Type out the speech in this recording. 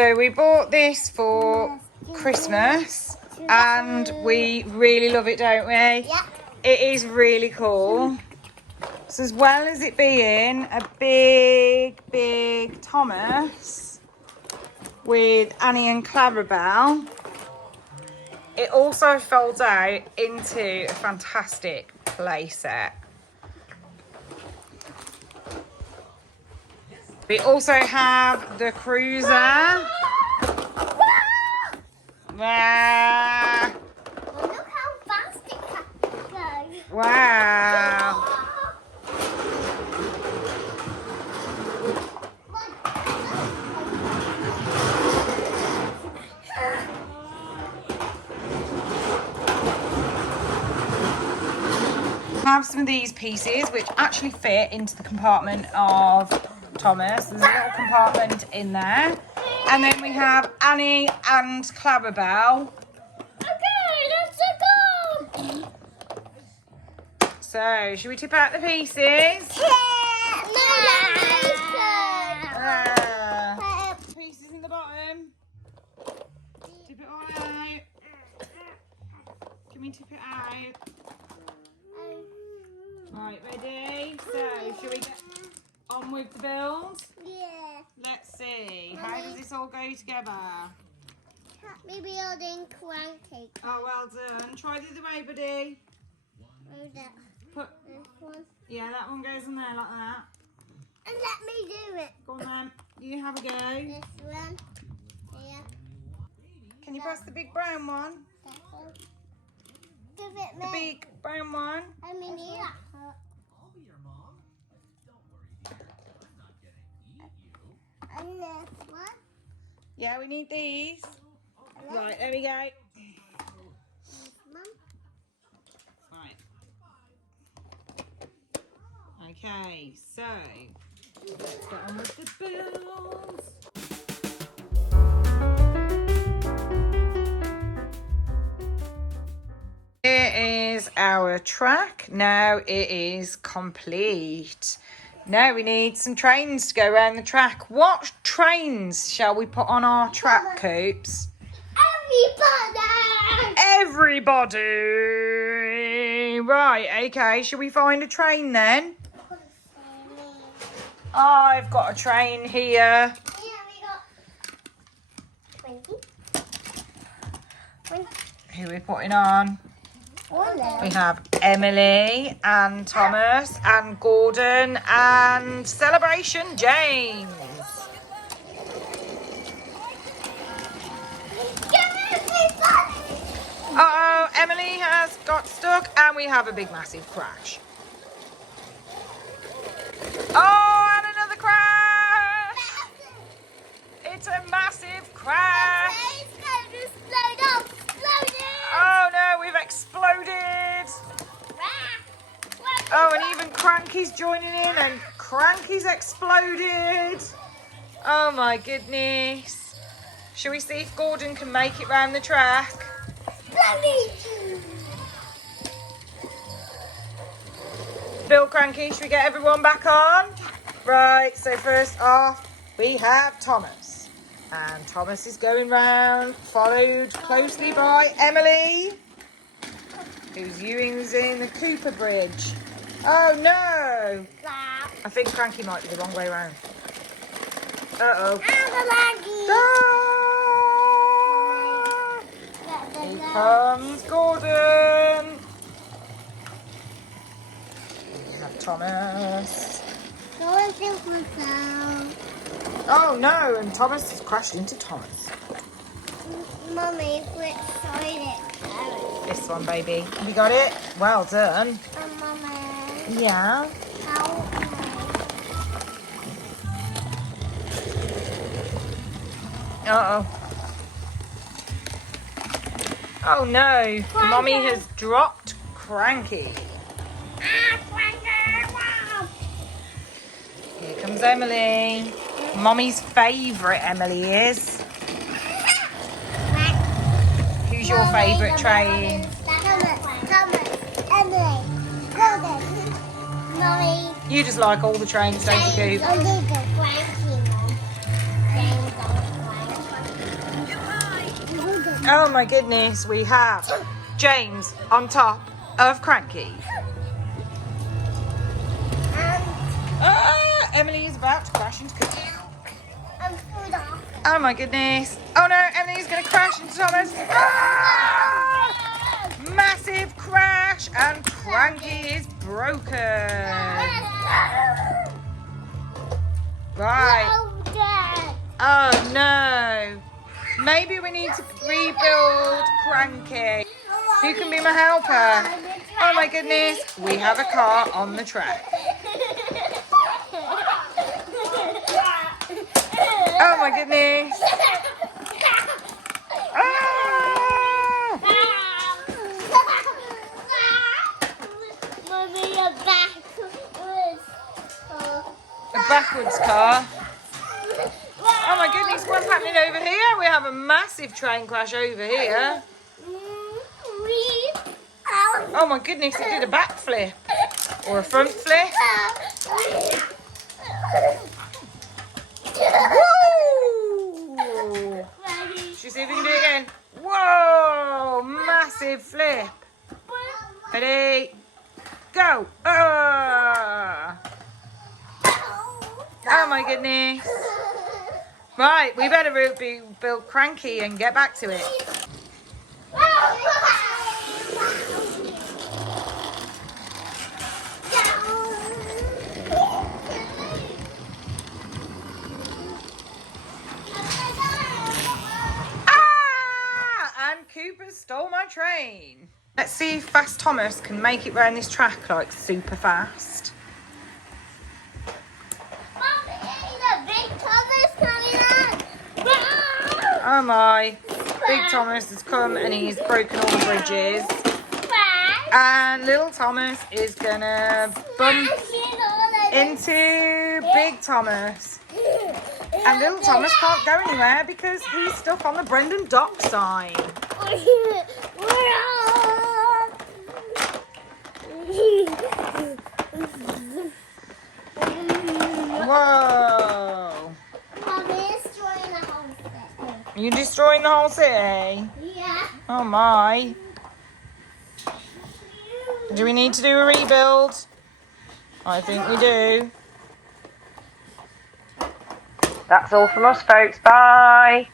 So we bought this for Christmas and we really love it, don't we? Yeah. It is really cool. So as well as it being a big Thomas with Annie and Clarabelle, it also folds out into a fantastic play set. We also have the cruiser. Wow. Look how fast it can go. Wow. Have some of these pieces which actually fit into the compartment of Thomas. There's a little compartment in there. And then we have Annie and Clarabelle. Okay, let's go. So, should we tip out the pieces? Pieces in the bottom. Tip it all out. Can we tip it out? Right, ready? So, should we get on with the build? Yeah. Let's see. How does this all go together? Me building cranky. Oh, well done. Try the other way, buddy. Where's that? Put. This one. Yeah, that one goes in there like that. And let me do it. Go on then. You have a go. This one. Yeah. Can you press the big brown one? That one. Give it The me. big brown one. I mean, yeah. And this one. Yeah, we need these. Right, there we go. Mum. Right. Okay, so let's get on with the build. Here is our track. Now it is complete. Now we need some trains to go around the track. What trains shall we put on our track, Coops? Everybody! Right, okay. Shall we find a train then? I've got a train here. Yeah, we got 20. Who are we putting on? We have Emily and Thomas and Gordon and Celebration James. Uh-oh, Emily has got stuck and we have a big massive crash. Oh, and another crash! It's a massive crash! Oh no, we've exploded! Oh, and even Cranky's joining in and Cranky's exploded! Oh my goodness. Shall we see if Gordon can make it round the track? Bill Cranky, should we get everyone back on? Right, so first off, we have Thomas. And Thomas is going round, followed closely by Emily, who's using the Cooper Bridge. Oh no! I think Cranky might be the wrong way round. Uh-oh. Here comes Gordon. We have Thomas. Oh no, and Thomas has crashed into Thomas. Mummy, which side it this one, baby. You got it? Well done. Mama, Yeah. help me. Uh-oh. Oh no, Mommy has dropped Cranky. Here comes Emily. Mommy's favourite Emily is. Who's your favourite train? Thomas, Emily, Golden, Mommy. You just like all the trains, don't you, Coop? Oh my goodness, we have James on top of Cranky. Emily is about to crash into Coop. Oh my goodness. Oh no, Emily's going to crash into Thomas. Ah! Massive crash and Cranky is broken. Right. Oh no. Maybe we need to rebuild Cranky. Who can be my helper? Oh my goodness. We have a car on the track. Oh my goodness. Ah! A backwards car. Oh my goodness, what's happening over here? We have a massive train crash over here. Oh my goodness, it did a backflip. Or a front flip. Woo! Should see if we can do it again. Whoa! Massive flip. Ready? Go! Oh my goodness. Right, we better build Cranky and get back to it. And Cooper stole my train. Let's see if Fast Thomas can make it round this track like super fast. Oh my, Big Thomas has come and he's broken all the bridges. And little Thomas is gonna bump into Big Thomas. And little Thomas can't go anywhere because he's stuck on the Brendan Dock sign. Whoa. Are you destroying the whole city? Yeah. Oh my. Do we need to do a rebuild? I think we do. That's all from us, folks. Bye.